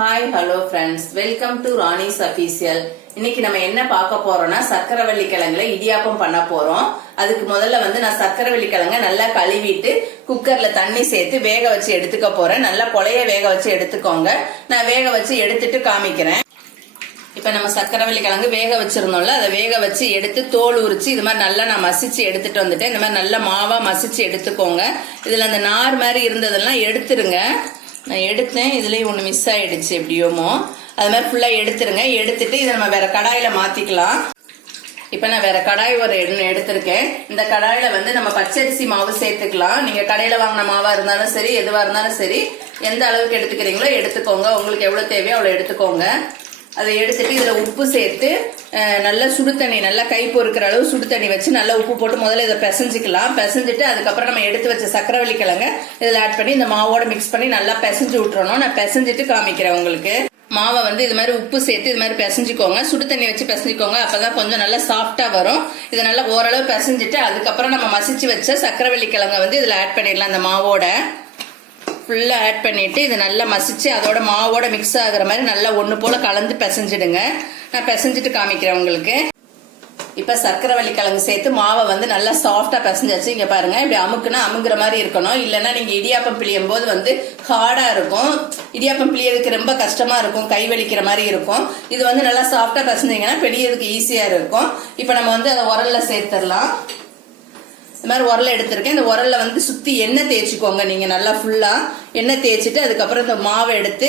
Hi hello friends, welcome to Rani's official. இன்னைக்கு நம்ம என்ன பார்க்க போறோம்னா சக்கரவள்ளி கிழங்குல இடியாப்பம் பண்ண போறோம். அதுக்கு முதல்ல நான் சக்கரவள்ளி கிழங்க நல்லா கழுவிட்டு குக்கர்ல தண்ணி சேர்த்து வேக வச்சு எடுத்துக்க போறேன். நல்லா கொலைய வேக வச்சு எடுத்துக்கோங்க. நான் வேக வச்சு எடுத்துட்டு காமிக்கிறேன். இப்ப நம்ம சக்கரவள்ளி கிழங்கு வேக வச்சிருந்தோம்ல, அதை வேக வச்சு எடுத்து தோல் உரிச்சு இது மாதிரி நல்லா நான் மசிச்சு எடுத்துட்டு வந்துட்டேன். இந்த மாதிரி நல்லா மாவா மசிச்சு எடுத்துக்கோங்க. இதுல அந்த நார் மாதிரி இருந்ததெல்லாம் எடுத்துருங்க. நான் எடுத்தேன், இதுலயும் ஒண்ணு மிஸ் ஆயிடுச்சு எப்படியோமோ. அது மாதிரி ஃபுல்லா எடுத்துருங்க. எடுத்துட்டு இதை நம்ம வேற கடாயில மாத்திக்கலாம். இப்ப நான் வேற கடாய் ஒரு எடுத்திருக்கேன். இந்த கடாயில நம்ம பச்சரிசி மாவு சேர்த்துக்கலாம். நீங்க கடையில வாங்கின மாவா இருந்தாலும் சரி, எதுவா இருந்தாலும் சரி, எந்த அளவுக்கு எடுத்துக்கிறீங்களோ எடுத்துக்கோங்க. உங்களுக்கு எவ்வளவு தேவையோ அவ்வளவு எடுத்துக்கோங்க. அதை எடுத்துட்டு இதுல உப்பு சேர்த்து நல்லா சுடு தண்ணி, நல்லா கை பொறுக்கிற அளவு சுடு தண்ணி வச்சு நல்லா உப்பு போட்டு முதல்ல இதை பிசைஞ்சிக்கலாம். பிசைஞ்சிட்டு அதுக்கப்புறம் நம்ம எடுத்து வச்ச சக்கரவள்ளி கிழங்க இதுல ஆட் பண்ணி இந்த மாவோட மிக்ஸ் பண்ணி நல்லா பிசைஞ்சு விட்டுறணும். நான் பிசைஞ்சிட்டு காமிக்கிறேன் உங்களுக்கு. மாவை இது மாதிரி உப்பு சேர்த்து இது மாதிரி பிசைஞ்சுக்கோங்க. சுடு தண்ணி வச்சு பிசைஞ்சுக்கோங்க. அப்பதான் கொஞ்சம் நல்லா சாஃப்டா வரும். இதை நல்லா ஓரளவு பிசைஞ்சிட்டு அதுக்கப்புறம் நம்ம மசிச்சு வச்ச சக்கரவள்ளி கிழங்க இதுல ஆட் பண்ணிடலாம். அந்த மாவோட ஃபுல்லா ஆட் பண்ணிட்டு இதை நல்லா மசிச்சு அதோட மாவோட மிக்ஸ் ஆகுற மாதிரி நல்லா ஒண்ணு போல கலந்து பிசைஞ்சிடுங்க. நான் பிசைஞ்சிட்டு காமிக்கிறேன் உங்களுக்கு. இப்ப சக்கரவள்ளி கிழங்கு சேர்த்து மாவை நல்லா சாஃப்டா பிசைஞ்சாச்சு. இங்க பாருங்க, இப்படி அமுக்குனா அமுங்குற மாதிரி இருக்கணும். இல்லைன்னா நீங்க இடியாப்பம் பிழியும் போது ஹார்டா இருக்கும். இடியாப்பம் பிழியறதுக்கு ரொம்ப கஷ்டமா இருக்கும், கை வலிக்கிற மாதிரி இருக்கும். இது நல்லா சாஃப்டா பிசைஞ்சீங்கன்னா பிழியறதுக்கு ஈஸியா இருக்கும். இப்ப நம்ம அதை உரல்ல சேர்த்துடலாம். இந்த மாதிரி உரல எடுத்திருக்கேன். இந்த உரல்ல சுத்தி எண்ணெய் தேய்ச்சிக்கோங்க. நீங்க நல்லா ஃபுல்லா எண்ணெய் தேய்ச்சிட்டு அதுக்கப்புறம் இந்த மாவை எடுத்து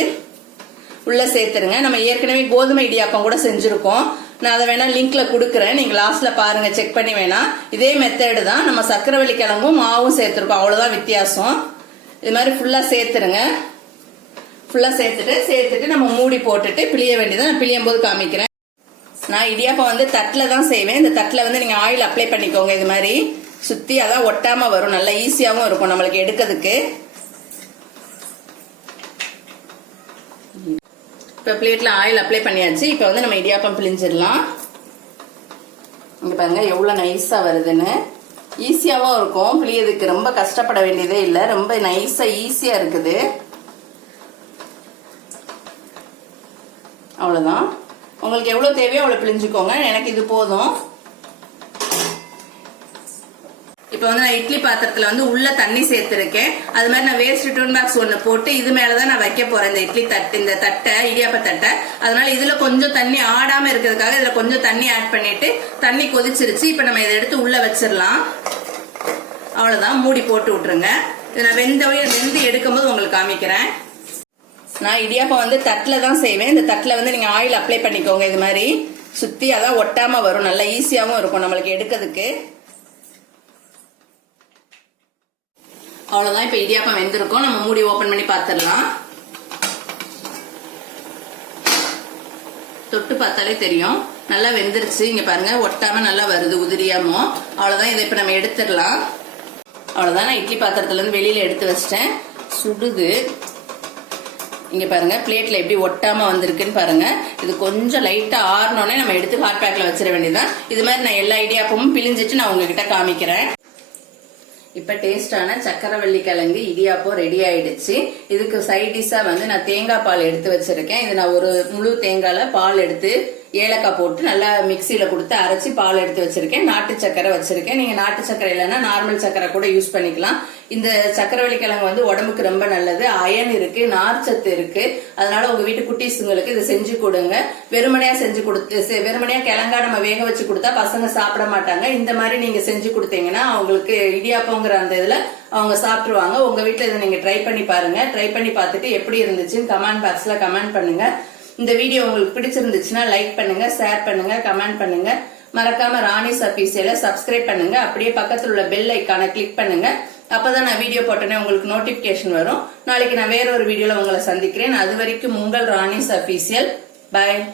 உள்ள சேர்த்துருங்க. நம்ம ஏற்கனவே கோதுமை இடியாப்பம் கூட செஞ்சிருக்கோம். நான் அதை வேணா லிங்க்ல கொடுக்குறேன், நீங்க லாஸ்ட்ல பாருங்க, செக் பண்ணி வேணா. இதே மெத்தடு தான். நம்ம சக்கரவள்ளி கிழங்கும் மாவும் சேர்த்திருக்கோம், அவ்வளவுதான் வித்தியாசம். இது மாதிரி ஃபுல்லா சேர்த்துருங்க. ஃபுல்லா சேர்த்துட்டு நம்ம மூடி போட்டுட்டு பிழிய வேண்டியதான். நான் பிழியும் போது காமிக்கிறேன். நான் இடியாப்பம் தட்டுல தான் செய்வேன். இந்த தட்டுல நீங்க ஆயில் அப்ளை பண்ணிக்கோங்க. இது மாதிரி சுத்தி, அதான் ஒட்டாம வரும். நல்லா ஈஸியாவும் இருக்கும் நம்மளுக்கு எடுக்கிறதுக்கு. இப்ப பிளேட்ல ஆயில் அப்ளை பண்ணியாச்சு. இப்ப நம்ம இடியாப்பம் பிழிஞ்சிடலாம். இங்க பாருங்க எவ்வளவு நைஸா வருதுன்னு. ஈஸியாவும் இருக்கும், பிழியதுக்கு ரொம்ப கஷ்டப்பட வேண்டியதே இல்ல. ரொம்ப நைஸா ஈஸியா இருக்குது. அவ்வளவுதான். உங்களுக்கு எவ்வளவு தேவையோ அவ்வளவு பிழிஞ்சுக்கோங்க. எனக்கு இது போதும். இப்ப நான் இட்லி பாத்திரத்துல உள்ள தண்ணி சேர்த்திருக்கேன். அது மாதிரி நான் வேஸ்ட் டிஃபன் பாக்ஸ் ஒண்ணு போட்டு இது மேலதான் நான் வைக்க போறேன் இந்த இட்லி தட்டு, இந்த தட்டை, இடியாப்ப தட்டை. அதனால இதுல கொஞ்சம் தண்ணி ஆடாம இருக்கிறதுக்காக இதுல கொஞ்சம் தண்ணி ஆட் பண்ணிட்டு தண்ணி கொதிச்சிருச்சு. இப்ப நம்ம இதை எடுத்து உள்ள வச்சிடலாம். அவ்வளவுதான், மூடி போட்டு விட்டுருங்க. இதை நான் வெந்து எடுக்கும் போது உங்களுக்கு காமிக்கிறேன். நான் இடியாப்பம் தட்டுல தான் செய்வேன். இந்த தட்டுல நீங்க ஆயில் அப்ளை பண்ணிக்கோங்க. இது மாதிரி சுத்தி, அதான் ஒட்டாம வரும். நல்லா ஈஸியாவும் இருக்கும் நம்மளுக்கு எடுக்கிறதுக்கு. அவ்வளவுதான். இப்ப இடியாப்பம் வெந்திருக்கும். நம்ம மூடி ஓபன் பண்ணி பாத்திரலாம். தொட்டு பார்த்தாலே தெரியும் நல்லா வெந்துருச்சு. இங்க பாருங்க, ஒட்டாம நல்லா வருது, உதிரியாமோ. அவ்வளவுதான். இதை இப்ப நம்ம எடுத்துடலாம். அவ்வளவுதான். நான் இட்லி பாத்திரத்துல வெளியில எடுத்து வச்சிட்டேன். சுடுது. இங்க பாருங்க, பிளேட்ல எப்படி ஒட்டாம வந்திருக்குன்னு பாருங்க. இது கொஞ்சம் லைட்டா ஆறனோடனே நம்ம எடுத்து ஹாட் பேக்ல வச்சிட வேண்டியதுதான். இது மாதிரி நான் எல்லா இடியாப்பமும் பிழிஞ்சிட்டு நான் உங்ககிட்ட காமிக்கிறேன். இப்ப டேஸ்டான சக்கரவள்ளி கிழங்கு இடியாப்பம் ரெடி ஆயிடுச்சு. இதுக்கு சைட் டிஷ்ஷா நான் தேங்காய் பால் எடுத்து வச்சிருக்கேன். இது நான் ஒரு முழு தேங்காய்ல பால் எடுத்து ஏலக்காய் போட்டு நல்லா மிக்சியில கொடுத்து அரைச்சி பால் எடுத்து வச்சிருக்கேன். நாட்டு சக்கரை வச்சிருக்கேன். நீங்க நாட்டு சக்கரை இல்லைன்னா நார்மல் சக்கரை கூட யூஸ் பண்ணிக்கலாம். இந்த சக்கரவள்ளி கிழங்கு உடம்புக்கு ரொம்ப நல்லது. அயன் இருக்கு, நார்ச்சத்து இருக்கு. அதனால உங்க வீட்டு குட்டீஸுங்களுக்கு இதை செஞ்சு கொடுங்க. வெறுமனையா செஞ்சு கொடுத்து, வெறுமனையா கிழங்கா நம்ம வேக வச்சு கொடுத்தா பசங்க சாப்பிட மாட்டாங்க. இந்த மாதிரி நீங்க செஞ்சு கொடுத்தீங்கன்னா அவங்களுக்கு இடியாப்பங்கிற அந்த இதுல அவங்க சாப்பிட்டுருவாங்க. உங்க வீட்டுல இதை நீங்க ட்ரை பண்ணி பாருங்க. ட்ரை பண்ணி பார்த்துட்டு எப்படி இருந்துச்சுன்னு கமெண்ட் பாக்ஸ்ல கமெண்ட் பண்ணுங்க. இந்த வீடியோ உங்களுக்கு பிடிச்சிருந்துச்சுன்னா லைக் பண்ணுங்க, ஷேர் பண்ணுங்க, கமெண்ட் பண்ணுங்க. மறக்காம ராணிஸ் அஃபீஷியலை சப்ஸ்கிரைப் பண்ணுங்க. அப்படியே பக்கத்துல உள்ள பெல் ஐக்கானை கிளிக் பண்ணுங்க. அப்பதான் நான் வீடியோ போட்டேனே உங்களுக்கு நோட்டிபிகேஷன் வரும். நாளைக்கு நான் வேற ஒரு வீடியோல உங்களை சந்திக்கிறேன். அது வரைக்கும் உங்கள் ராணிஸ் அஃபீஷியல். பை.